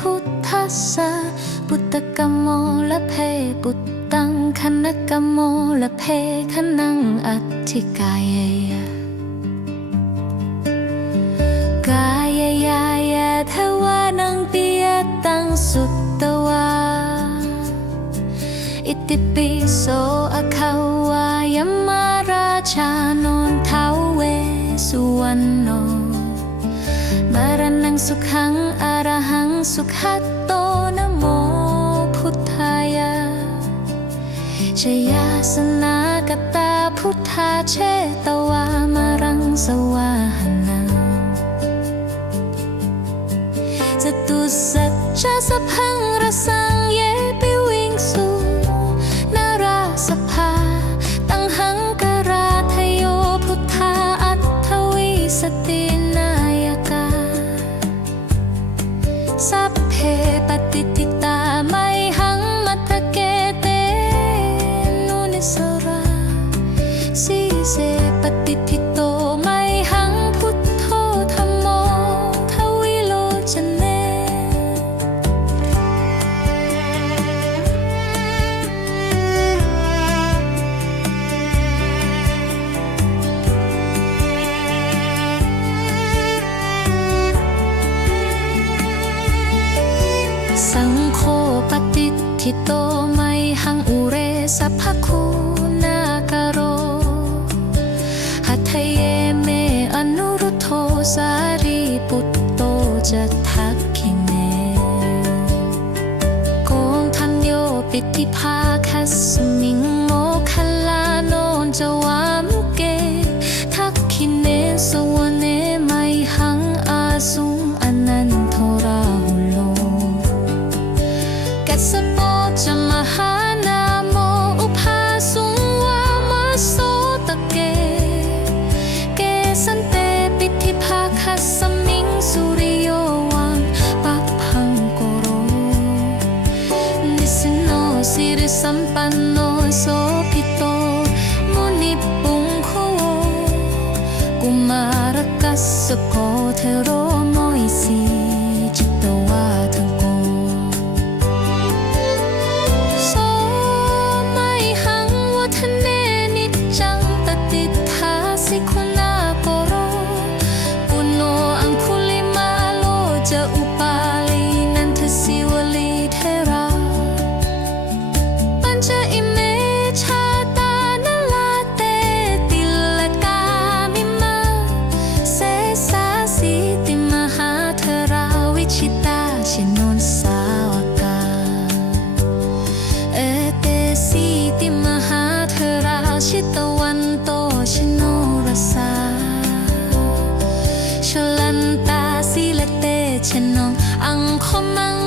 พุทธสะปุตตกโมละเพปุตตังคณกโมละเพคนังอธิกายะกายยายะทวานังปิยตังสุตตวาอิติปิโสอะคาวายมาราชานนทาเวสุวรรณโนมรณังสุขังอาร สุขัตโตนโมพุทธายาชยาสนากตาพุทธาเชตวามารังสวาหนังจตุสัจจะสภา สัพพคูนากโร หัทเยเมอนุรุโทสารีปุตโตจะทักขิเมโกงทันโยปิติภาคัสมิง 곁으로 困难